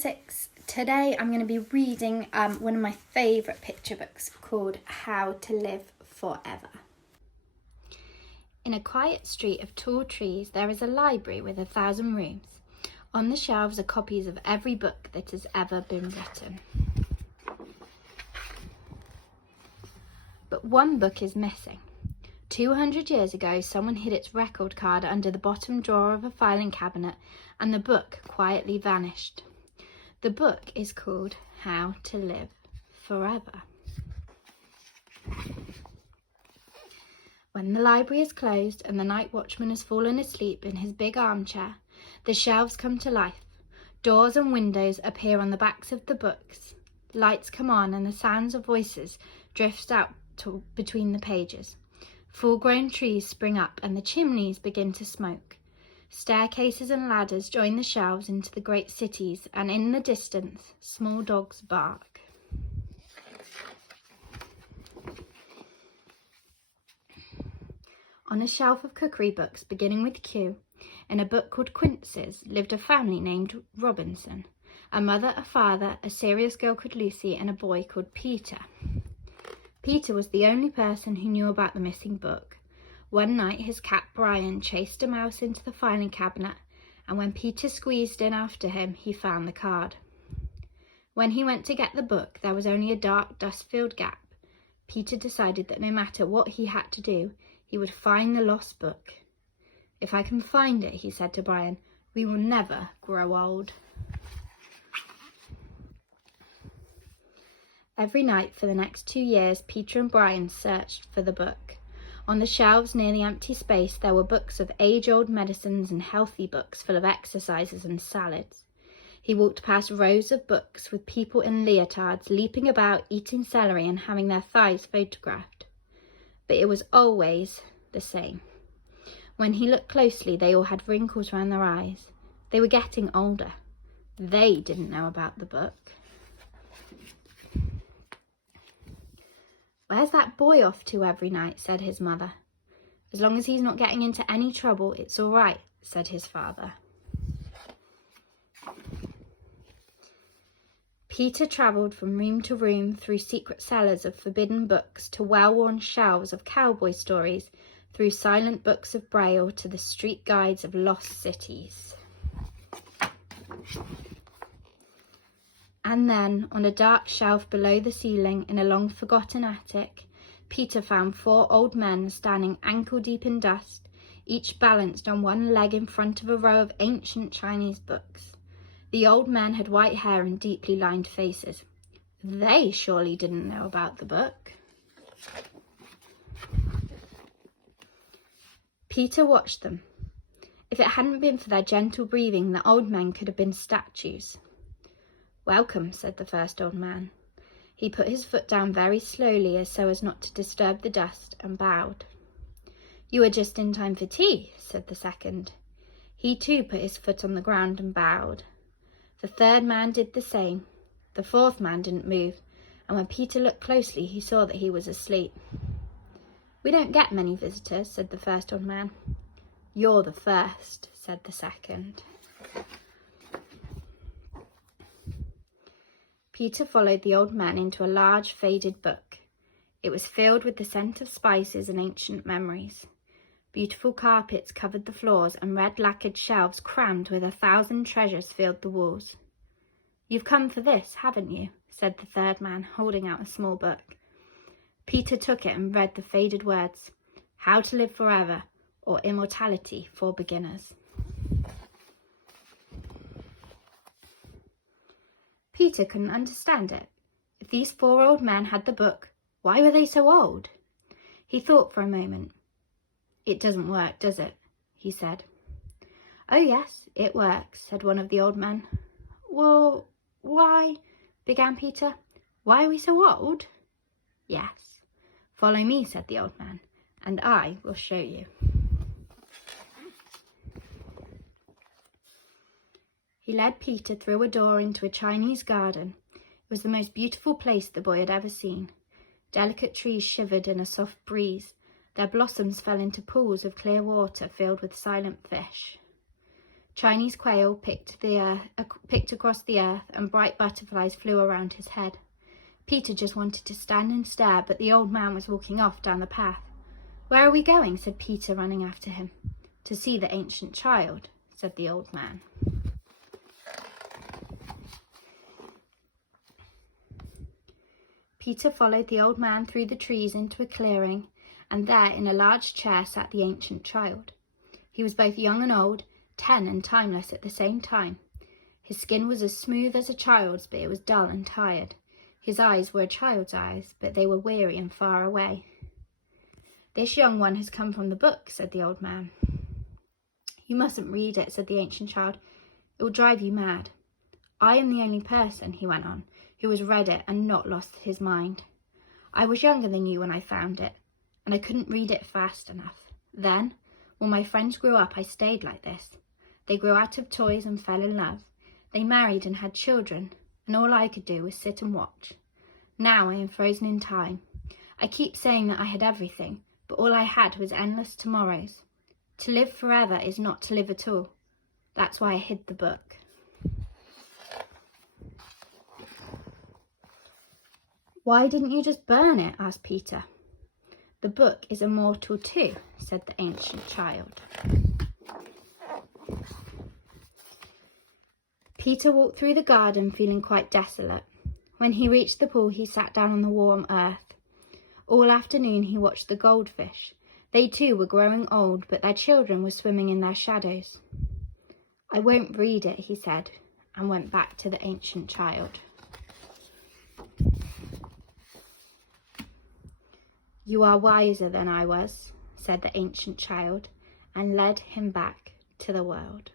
6. Today I'm going to be reading one of my favourite picture books called How to Live Forever. In a quiet street of tall trees there is a library with 1,000 rooms. On the shelves are copies of every book that has ever been written. But one book is missing. 200 years ago, someone hid its record card under the bottom drawer of a filing cabinet, and the book quietly vanished. The book is called How to Live Forever. When the library is closed and the night watchman has fallen asleep in his big armchair, the shelves come to life. Doors and windows appear on the backs of the books. Lights come on and the sounds of voices drift out between the pages. Full-grown trees spring up and the chimneys begin to smoke. Staircases and ladders join the shelves into the great cities, and in the distance, small dogs bark. On a shelf of cookery books, beginning with Q, in a book called Quinces, lived a family named Robinson. A mother, a father, a serious girl called Lucy, and a boy called Peter. Peter was the only person who knew about the missing book. One night his cat Brian chased a mouse into the filing cabinet, and when Peter squeezed in after him, he found the card. When he went to get the book, there was only a dark, dust-filled gap. Peter decided that no matter what he had to do, he would find the lost book. "If I can find it," he said to Brian, "we will never grow old." Every night for the next 2 years, Peter and Brian searched for the book. On the shelves near the empty space, there were books of age-old medicines and healthy books full of exercises and salads. He walked past rows of books with people in leotards leaping about, eating celery and having their thighs photographed. But it was always the same. When he looked closely, they all had wrinkles around their eyes. They were getting older. They didn't know about the book. "Where's that boy off to every night?" said his mother. "As long as he's not getting into any trouble, it's all right," said his father. Peter travelled from room to room, through secret cellars of forbidden books to well-worn shelves of cowboy stories, through silent books of Braille to the street guides of lost cities. And then, on a dark shelf below the ceiling in a long-forgotten attic, Peter found 4 old men standing ankle-deep in dust, each balanced on one leg in front of a row of ancient Chinese books. The old men had white hair and deeply lined faces. They surely didn't know about the book. Peter watched them. If it hadn't been for their gentle breathing, the old men could have been statues. "Welcome," said the first old man. He put his foot down very slowly so as not to disturb the dust, and bowed. "You are just in time for tea," said the second. He too put his foot on the ground and bowed. The third man did the same. The fourth man didn't move, and when Peter looked closely, he saw that he was asleep. "We don't get many visitors," said the first old man. "You're the first," said the second. Peter followed the old man into a large, faded book. It was filled with the scent of spices and ancient memories. Beautiful carpets covered the floors, and red lacquered shelves crammed with 1,000 treasures filled the walls. "You've come for this, haven't you?" said the third man, holding out a small book. Peter took it and read the faded words, "How to Live Forever," or Immortality for Beginners. Peter couldn't understand it. If these 4 old men had the book, why were they so old? He thought for a moment. "It doesn't work, does it?" he said. "Oh yes, it works," said one of the old men. "Well, why," began Peter. "Why are we so old?" "Yes. Follow me," said the old man, "and I will show you." He led Peter through a door into a Chinese garden. It was the most beautiful place the boy had ever seen. Delicate trees shivered in a soft breeze. Their blossoms fell into pools of clear water filled with silent fish. Chinese quail picked across the earth, and bright butterflies flew around his head. Peter just wanted to stand and stare, but the old man was walking off down the path. "Where are we going?" said Peter, running after him. "To see the ancient child," said the old man. Peter followed the old man through the trees into a clearing, and there in a large chair sat the ancient child. He was both young and old, 10 and timeless at the same time. His skin was as smooth as a child's, but it was dull and tired. His eyes were a child's eyes, but they were weary and far away. "This young one has come from the book," said the old man. "You mustn't read it," said the ancient child. "It will drive you mad." "I am the only person," he went on, "who has read it and not lost his mind. I was younger than you when I found it, and I couldn't read it fast enough. Then, when my friends grew up, I stayed like this. They grew out of toys and fell in love. They married and had children, and all I could do was sit and watch. Now I am frozen in time. I keep saying that I had everything, but all I had was endless tomorrows. To live forever is not to live at all. That's why I hid the book." "Why didn't you just burn it?" asked Peter. "The book is immortal too," said the ancient child. Peter walked through the garden feeling quite desolate. When he reached the pool, he sat down on the warm earth. All afternoon he watched the goldfish. They too were growing old, but their children were swimming in their shadows. "I won't read it," he said, and went back to the ancient child. "You are wiser than I was," said the ancient child, and led him back to the world.